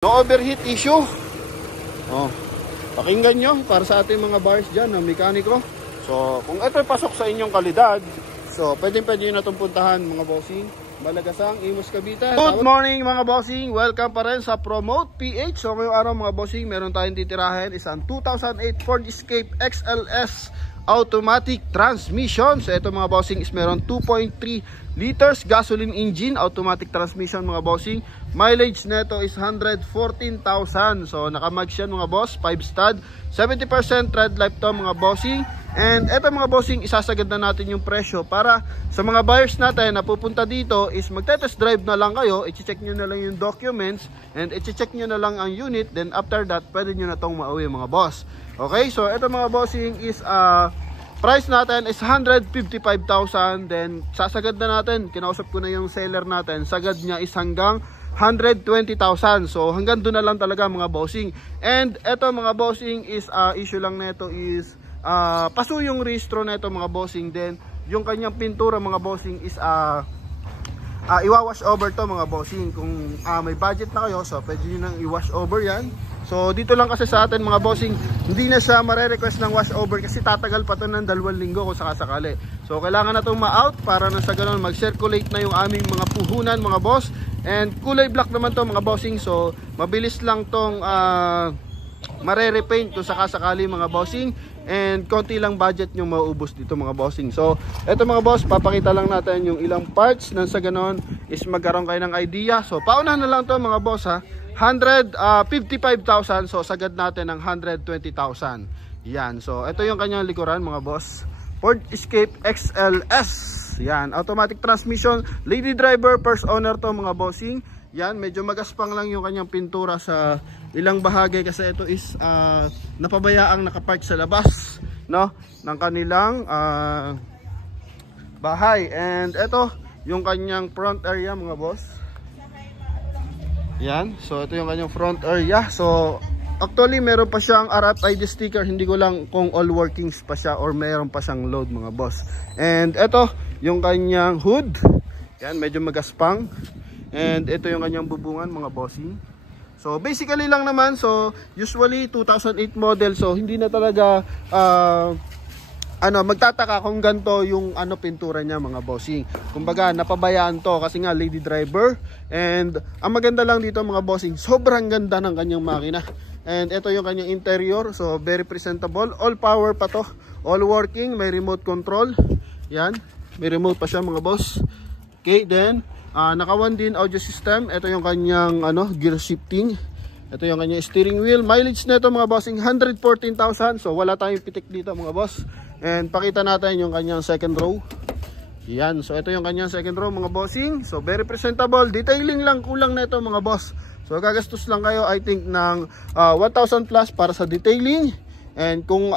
No overheat issue. Oh, pakinggan nyo para sa ating mga buyers dyan na mekaniko. So, kung ito pasok sa inyong kalidad, so pwede nyo na itong puntahan mga bossing. Malagasang, Imus, Cavite. Good morning mga bossing. Welcome pa rin sa Promote PH. So, ngayong araw mga bossing, meron tayong titirahin isang 2008 Ford Escape XLS automatic transmission. So, ito mga bossing is meron 2.3 liters gasoline engine, automatic transmission mga bossing. Mileage neto is 114,000. So nakamag siya mga boss, 5 stud, 70% tread life to mga bossing. And eto mga bossing, isasagad na natin yung presyo para sa mga buyers natin na pupunta dito is magte-test drive na lang kayo, i-check nyo na lang yung documents and i-check nyo na lang ang unit, then after that pwede nyo na tong mauwi mga boss. Okay, so eto mga bossing is price natin is 155,000. Then sasagad na natin, kinausap ko na yung seller natin, sagad niya is hanggang 120,000. So hanggang doon na lang talaga mga bossing. And eto mga bossing is issue lang nito is paso yung rehistro nito mga bossing. Then yung kanyang pintura mga bossing is iwawash over to mga bossing. Kung may budget na kayo, so pwede nyo nang i-wash over yan. So dito lang kasi sa atin mga bossing, hindi na siya mare-request ng wash over kasi tatagal pa to ng 2 linggo kung sakasakali. So kailangan na itong ma-out para na sa ganun mag-circulate na yung aming mga puhunan mga boss. And kulay black naman to mga bossing, so mabilis lang tong mare-repaint kung sakasakali mga bossing. And konti lang budget yung mauubos dito mga bossing. So eto mga boss, papakita lang natin yung ilang parts nang sa ganon is magkaroon kayo ng idea. So paunahan na lang to mga boss ha, 155,000. So sagad natin ng 120,000. Yan, so ito yung kanyang likuran mga boss, Ford Escape XLS. Yan, automatic transmission, lady driver, first owner to mga bossing. Yan, medyo magaspang lang yung kanyang pintura sa ilang bahagi kasi ito is napabayaang nakapark sa labas, no, ng kanilang bahay. And ito yung kanyang front area mga boss. Yan, so ito yung kanyang front area. So actually meron pa siyang RFID sticker, hindi ko lang kung all workings pa siya or meron pa siyang load mga boss. And ito yung kanyang hood. Yan, medyo magaspang. And ito yung kanyang bubungan mga bossing. So basically lang naman, so usually 2008 model, so hindi na talaga magtataka kung ganito yung pintura niya mga bossing. Kumbaga napabayaan to kasi nga lady driver. And ang maganda lang dito mga bossing, sobrang ganda ng kanyang makina. And ito yung kanyang interior, so very presentable. All power pa to, all working, may remote control. Yan, may remote pa siya mga boss. Okay, then naka 1 din audio system. Ito yung kanyang gear shifting. Ito yung kanyang steering wheel. Mileage nito mga bossing 114,000. So wala tayong pitik dito mga boss. And pakita natin yung kanyang second row. Yan, so ito yung kanyang second row mga bossing. So very presentable. Detailing lang kulang na ito mga boss. So gagastos lang kayo I think ng 1,000 plus para sa detailing. And kung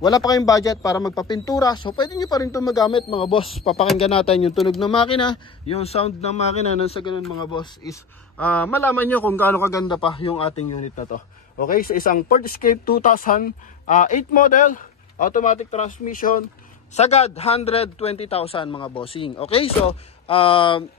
wala pa kayong budget para magpapintura, so pwede nyo pa rin ito magamit mga boss. Papakinggan natin yung tunog ng makina, yung sound ng makina, nang sa ganun mga boss is malaman nyo kung gaano kaganda pa yung ating unit na to. Okay, so isang Ford Escape 2008 model, automatic transmission, sagad 120,000 mga bossing. Okay, so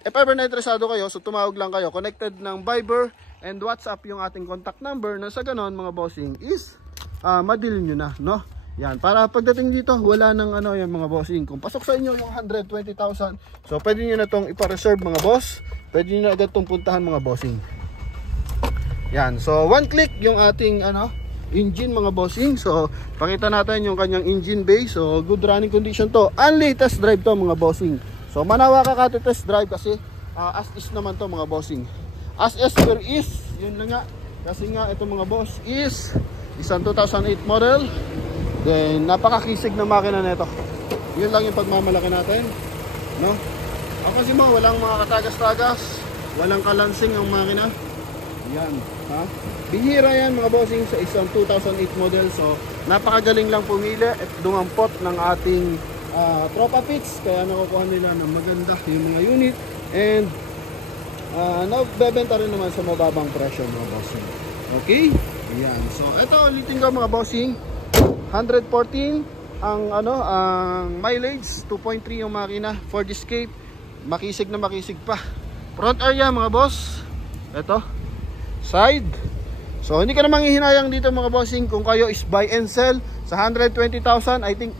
if ever na interesado kayo, so tumawag lang kayo, connected ng Viber and WhatsApp yung ating contact number, na sa ganun mga bossing is madilin nyo na, no? Yan, para pagdating dito wala nang yan mga bossing. Kung pasok sa inyo yung 120,000, so pwede nyo na itong ipa-reserve mga boss. Pwede nyo na agad itong puntahan mga bossing. Yan, so one click yung ating engine mga bossing. So pakita natin yung kanyang engine bay. So good running condition to. Only test drive to mga bossing. So manawa ka test drive kasi as is naman to mga bossing. As is where is, yun lang nga. Kasi nga ito mga boss is isang 2008 model. Then napakakisig na makina nito. Yun lang yung pagmamalaki natin, no? Kasi walang mga katagas-tagas, walang kalansing ang makina. Yan, ha? Bihira yan mga bossing sa isang 2008 model. So napakagaling lang pumili at dumampot ng ating tropa pits, kaya nakukuha nila ng maganda yung mga unit. And nagbebenta rin naman sa mababang presyo mga bossing. Okay? Yan. So ito ulitin ko mga bossing, 114 ang mileage, 2.3 yung makina, Ford Escape, makisig na makisig pa. Front area mga boss, ito side. So hindi ka na manghihinayang dito mga bossing kung kayo is buy and sell sa 120,000. I think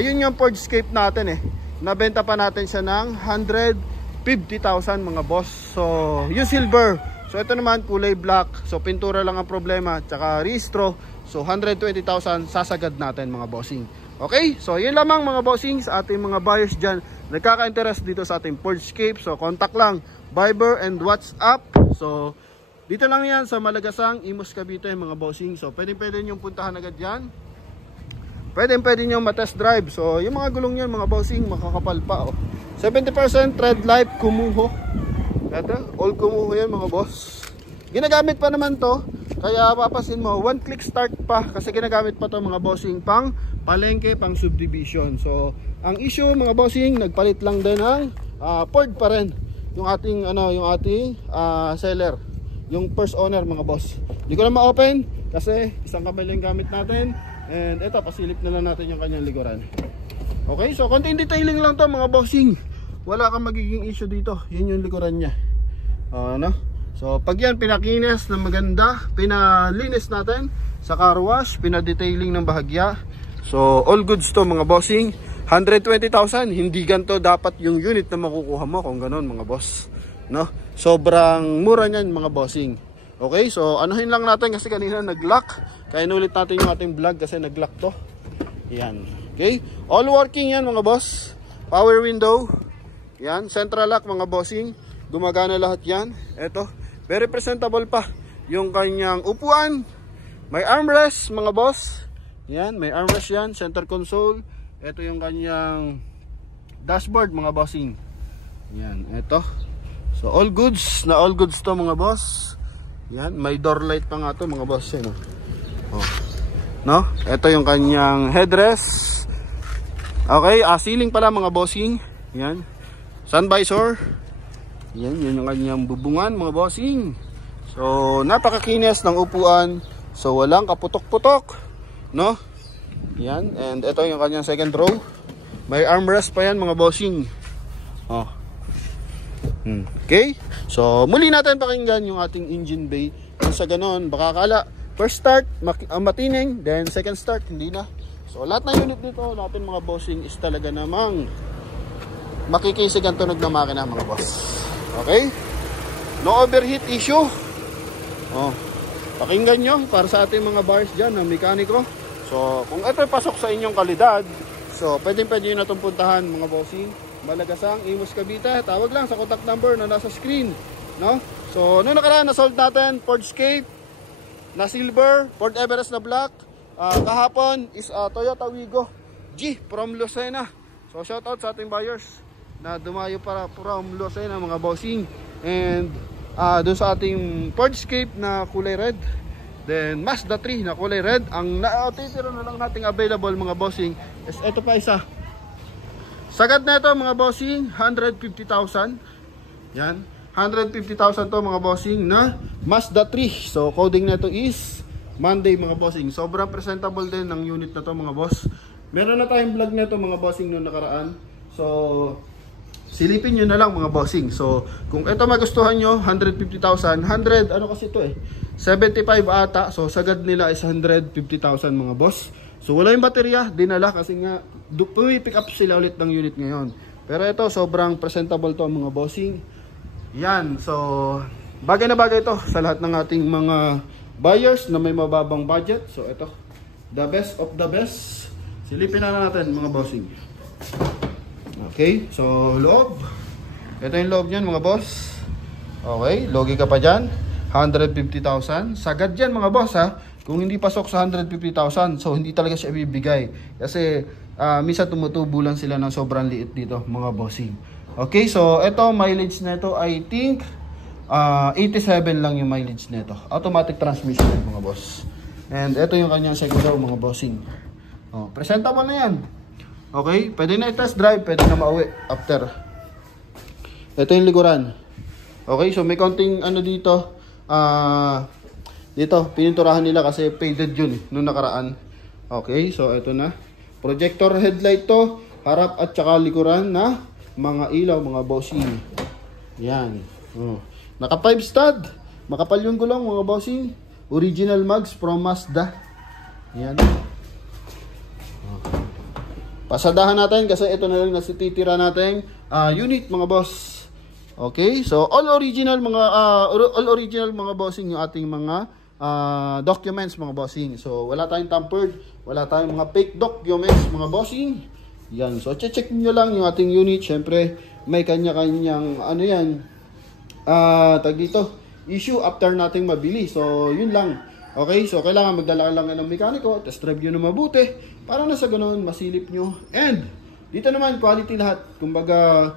yun yung Fordscape natin nabenta pa natin siya ng 150,000 mga boss. So yung silver, so ito naman kulay black, so pintura lang ang problema, tsaka rehistro. So 120,000 sasagad natin mga bossing. Okay, so yun lamang mga bossing sa ating mga buyers dyan nagkaka-interest dito sa ating Fordscape. So contact lang Viber and WhatsApp. So dito lang yan sa Malagasang, Imus, Cavite mga bossing. So pwede nyo puntahan agad yan. Pwede nyo matest drive. So yung mga gulong yan mga bossing makakapal pa 70% Tread Life Kumuho. Ito, all Kumuho yan mga boss. Ginagamit pa naman to, kaya papasin mo one click start pa kasi ginagamit pa to mga bossing pang palengke, pang subdivision. So ang issue mga bossing, nagpalit lang din ng Ford pa rin yung ating seller, yung first owner mga boss. Hindi ko na ma-open kasi isang kamay lang gamit natin. And ito, pasilip na lang natin yung kanyang likuran. Okay, so konting detailing lang to mga bossing. Wala kang magiging issue dito. Yun yung likuran niya. So pag yan pinakinis na maganda, pinalinis natin sa car wash, pinadetailing ng bahagya. So all goods to mga bossing. 120,000, hindi ganito dapat yung unit na makukuha mo kung ganun mga boss. Sobrang mura niyan mga bossing. Okay, so anuhin lang natin kasi kanina nag-lock. Kaya inulit natin yung ating vlog kasi nag-lock to. Yan. Okay, all working yan mga boss. Power window. Yan, central lock mga bossing. Gumagana lahat yan. Eto, very presentable pa yung kanyang upuan. May armrest mga boss. Yan, may armrest yan, center console. Ito yung kanyang dashboard mga bossing. Yan, eto. So all goods na all goods to mga boss. Yan, may door light pa nga to mga boss. Ito yung kanyang headrest. Okay, ceiling pala mga bossing. Yan, sun visor. Yan, yun yung kanyang bubungan mga bossing. So napakakinis ng upuan. So walang kaputok-putok, Yan, and ito yung kanyang second row. May armrest pa yan mga bossing. Okay, so muli natin pakinggan yung ating engine bay. Kung sa ganon, baka akala first start matining, then second start hindi na. So lahat ng unit dito natin mga bossing is talaga namang makikisig ang tunog ng makina mga boss. Okay, no overheat issue. Pakinggan nyo para sa ating mga buyers dyan na mekaniko. So kung ito pasok sa inyong kalidad, so pwede nyo na itong puntahan mga bossing. Malagasang, Imus, Cavite. Tawag lang sa contact number na nasa screen. So noong nakaraan na sold natin Fordscape na silver, Ford Everest na black. Kahapon is Toyota Wigo G from Lucena. So shout out sa ating buyers na dumayo para from Lucena mga bossing. And doon sa ating Fordscape na kulay red, then Mazda 3 na kulay red. Ang natitira na lang nating available mga bossing is ito pa isa. Sagad na ito mga bossing, 150,000. Yan, 150,000 to mga bossing na Mazda 3. So coding na ito is Monday mga bossing. Sobrang presentable din ng unit na to mga boss. Meron na tayong vlog na ito mga bossing noong nakaraan. So silipin nyo na lang mga bossing. So kung ito magustuhan nyo, 150,000, 100 ano kasi ito 75 ata. So sagad nila is 150,000 mga boss. So wala yung baterya, dinala kasi nga pick up sila ulit ng unit ngayon. Pero ito sobrang presentable to mga bossing. Yan, so bagay na bagay ito sa lahat ng ating mga buyers na may mababang budget. So ito, the best of the best. Silipin na natin mga bossing. Okay, so loob. Ito yung loob niyan mga boss. Okay, logi ka pa dyan. 150,000. Sagad yan mga boss ha. Kung hindi pasok sa 150,000, so hindi talaga siya ibibigay. Kasi minsan tumutubo lang sila ng sobrang liit dito mga bossing. Okay, so ito mileage na ito I think 87 lang yung mileage na ito. Automatic transmission mga boss. And ito yung kanyang second row mga bossing. Presentable na yan. Okay, pwede na i-test drive, pwede na mauwi after. Ito yung likuran. Okay, so may konting ano dito. Dito, pininturahan nila kasi faded yun nung nakaraan. Okay, so ito na. Projector headlight to, harap at saka likuran na mga ilaw, mga bossing. Yan. Naka 5 stud. Makapal yung gulong mga bossing. Original mags from Mazda. Yan. Pasadahan natin kasi ito na lang nasititira natin unit mga boss. Okay, so all original mga bossing yung ating mga documents mga bossing. So wala tayong tampered, wala tayong mga fake documents mga bossing. Yan, so check nyo lang yung ating unit. Syempre may kanya-kanyang ano yan, tag dito, issue after nating mabili. So yun lang. Okay, so kailangan magdala lang ng mekaniko, test drive nyo na mabuti para na sa ganoon masilip nyo. And dito naman quality lahat. Kumbaga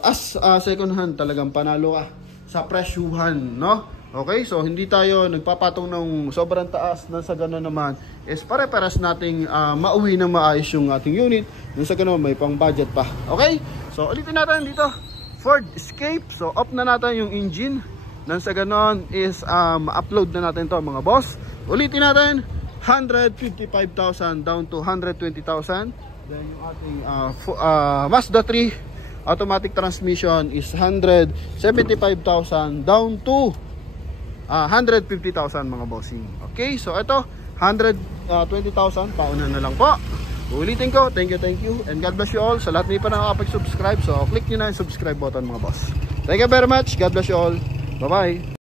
as second hand talagang panalo ka sa presyuhan, no? Okay, so hindi tayo nagpapatong ng sobrang taas na sa gano'n naman is pare-paras nating mauwi ng maayos yung ating unit. Nung sa gano'n may pang budget pa. Okay, so ulitin natin dito Ford Escape. So off na natin yung engine. Nang sa gano'n is ma-upload na natin to mga boss. Ulitin natin 155,000 down to 120,000. Then yung ating Mazda 3 automatic transmission is 175,000 down to 150,000 mga bossing. Okay, so ito 120,000 pauna na lang po. Ulitin ko, thank you and God bless you all. Sa lahat na pa nakakapag-subscribe, so click nyo na yung subscribe button mga boss. Thank you very much, God bless you all. Bye bye.